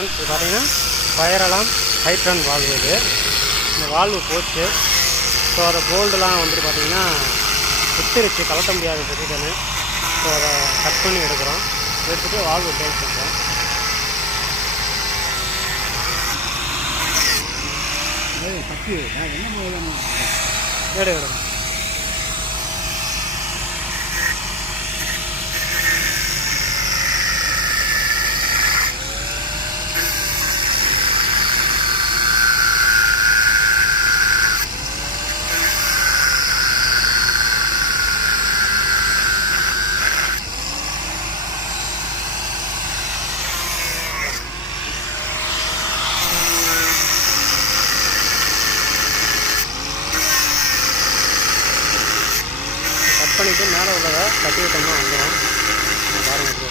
Friends இது பார்த்தீங்கன்னா fire அலாம் ஹைட்ரான் valve இது. இந்த வால்வு போச்சு. ஸோ அதை போல்டெலாம் வந்துட்டு பார்த்திங்கன்னா குத்திருச்சு, கலட்ட முடியாத பொசிஷனு. ஸோ அதை கட் பண்ணி எடுக்கிறோம். எடுத்துகிட்டு வால்வு சேஞ்ச் பண்ணுறோம். எடுக்கிறோம். பண்ணிவிட்டு மேலே உள்ளதை கட்டி விட்டோம்னா வந்துடும். பாருங்கள் எப்படி